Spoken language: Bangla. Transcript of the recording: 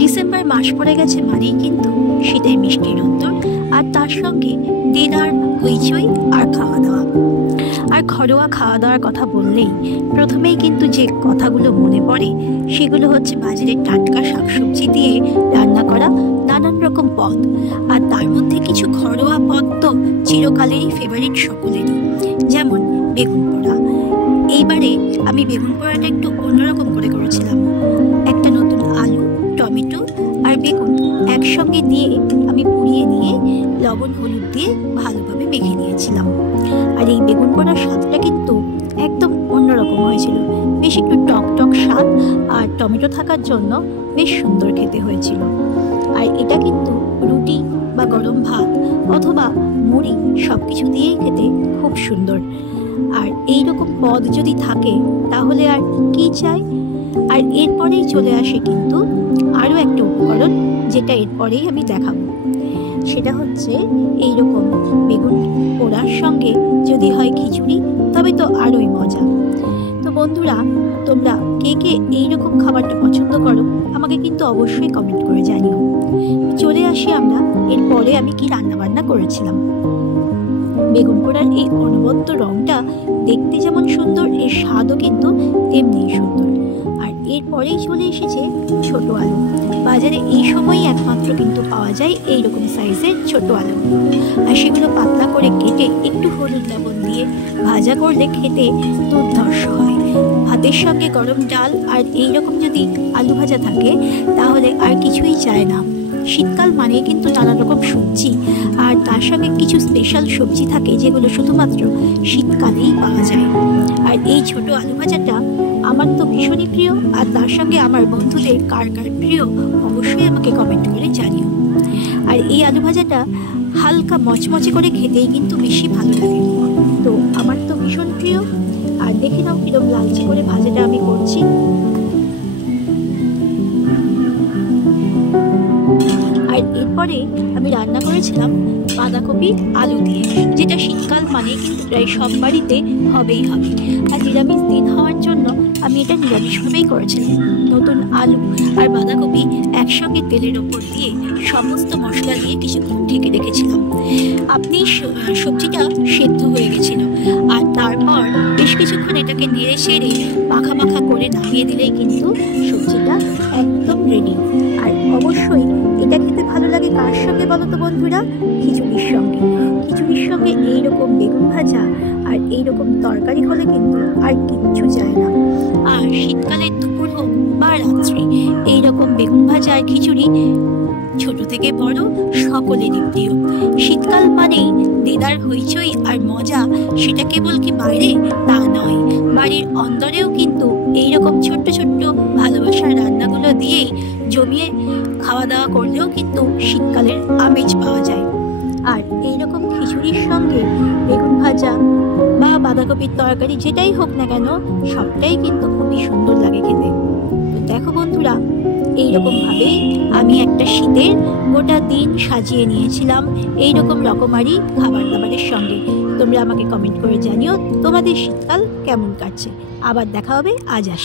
ডিসেম্বর মাস পড়ে গেছে মানেই কিন্তু শীতের মিষ্টি রোদ্দুর, আর তার সঙ্গে ডিনার, হইচই আর খাওয়া দাওয়া। আর ঘরোয়া খাওয়া দাওয়ার কথা বললেই প্রথমেই কিন্তু যে কথাগুলো মনে পড়ে সেগুলো হচ্ছে বাজারের টাটকা শাকসবজি দিয়ে রান্না করা নানান রকম পদ। আর তার মধ্যে কিছু ঘরোয়া পদ তো চিরকালেরই ফেভারিট সকলেরই, যেমন বেগুন পোড়া। এইবারে আমি বেগুন পোড়াটা একটু অন্যরকম করে করেছিলাম। একটা নতুন আলু, টমেটো আর বেগুন একসঙ্গে দিয়ে আমি পুড়িয়ে নিয়ে লবণ হলুদ দিয়ে ভালোভাবে মেখে নিয়েছিলাম। আর এই বেগুন পোড়ার স্বাদটা কিন্তু একদম অন্যরকম হয়েছিল, বেশ একটু টক টক স্বাদ, আর টমেটো থাকার জন্য বেশ সুন্দর খেতে হয়েছিল। আর এটা কিন্তু রুটি বা গরম ভাত অথবা মুড়ি সব কিছু দিয়েই খেতে খুব সুন্দর। আর এই রকম পদ যদি থাকে তাহলে আর কি চাই। আর এরপরেই চলে আসে কিন্তু আরও একটা উপকরণ, যেটা এরপরেই আমি দেখাবো। সেটা হচ্ছে এইরকম বেগুন পোড়ার সঙ্গে যদি হয় খিচুড়ি, তবে তো আরোই মজা। তো বন্ধুরা, তোমরা কে কে এইরকম খাবারটা পছন্দ করো আমাকে কিন্তু অবশ্যই কমেন্ট করে জানিও। চলে আসি আমরা এরপরে আমি কি রান্নাবান্না করেছিলাম। বেগুন পোড়ার এই অনবদ্য রঙটা দেখতে যেমন সুন্দর, এর স্বাদও কিন্তু তেমনি সুন্দর। আর এরপরেই চলে এসেছে ছোট আলু। বাজারে এই সময়ই একমাত্র কিন্তু পাওয়া যায় এইরকম সাইজের ছোট আলু। আর সেগুলো পাতলা করে কেটে একটু হলুদ লবণ দিয়ে ভাজা করলে খেতে দুর্ধর্ষ হয়। ভাতের সঙ্গে গরম ডাল আর এইরকম যদি আলু ভাজা থাকে তাহলে আর কিছুই চায় না। শীতকাল মানে কিন্তু নানা রকম সবজি, আর তার সঙ্গে কিছু স্পেশাল সবজি থাকে যেগুলো শুধুমাত্র শীতকালেই পাওয়া যায়। আর এই ছোট আলু ভাজাটা আমার তো ভীষণই প্রিয়, আর তার সঙ্গে আমার বন্ধুদের কার কার প্রিয় অবশ্যই আমাকে কমেন্ট করে জানিও। আর এই আলু ভাজাটা হালকা মচমচে করে খেতেই কিন্তু বেশি ভালো লাগে, তো আমার তো ভীষণ প্রিয়। আর দেখে নাও কিরকম লালচে করে ভাজাটা আমি করছি। আর এরপরে আমি রান্না করেছিলাম বাঁধাকপি আলু দিয়ে, যেটা শীতকাল মানে কিন্তু প্রায় সব বাড়িতে হবেই হবে। আর নিরামিষ দিন হওয়ার জন্য আমি এটা নিরামিষভাবেই করেছিলাম। নতুন আলু আর বাঁধাকপি একসঙ্গে তেলের ওপর দিয়ে সমস্ত মশলা দিয়ে কিছুক্ষণ ঢেকে রেখেছিলাম। আপনি সবজিটা সেদ্ধ হয়ে গেছিল, আর তারপর বেশ কিছুক্ষণ এটাকে নেড়ে ছেড়ে মাখা মাখা করে নামিয়ে দিলেই কিন্তু সবজিটা একদম রেডি। আর অবশ্যই এটা খেতে ভালো লাগে কার সঙ্গে বলো তো বন্ধুরা? খিচুড়ির সঙ্গে। খিচুড়ির সঙ্গে এইরকম বেগুন ভাজা আর এইরকম তরকারি হলে কিন্তু আর কিচ্ছু চায় না। আর শীতকালের দুপুর হোক বা রাত্রি, এইরকম বেগুন ভাজা আর খিচুড়ি ছোট থেকে বড় সকলেরই প্রিয়। শীতকাল মানেই দিদার হইচই আর মজা, সেটা কেবল কি বাইরে তা নয়, বাড়ির অন্দরেও কিন্তু এইরকম ছোট্ট ছোট্ট ভালোবাসার রান্নাগুলো দিয়েই জমিয়ে খাওয়া দাওয়া করলেও কিন্তু শীতকালের আমেজ পাওয়া যায়। আর এইরকম খিচুড়ির সঙ্গে বেগুন ভাজা বা বাঁধাকপির তরকারি যেটাই হোক না কেন, সবটাই কিন্তু খুবই সুন্দর লাগে খেতে। তো দেখো বন্ধুরা, এইরকমভাবেই আমি একটা শীতের গোটা দিন সাজিয়ে নিয়েছিলাম এইরকম রকমারি খাবার দাবারের সঙ্গে। তোমরা আমাকে কমেন্ট করে জানিও তোমাদের শীতকাল কেমন কাটছে। আবার দেখা হবে, আজ আসি।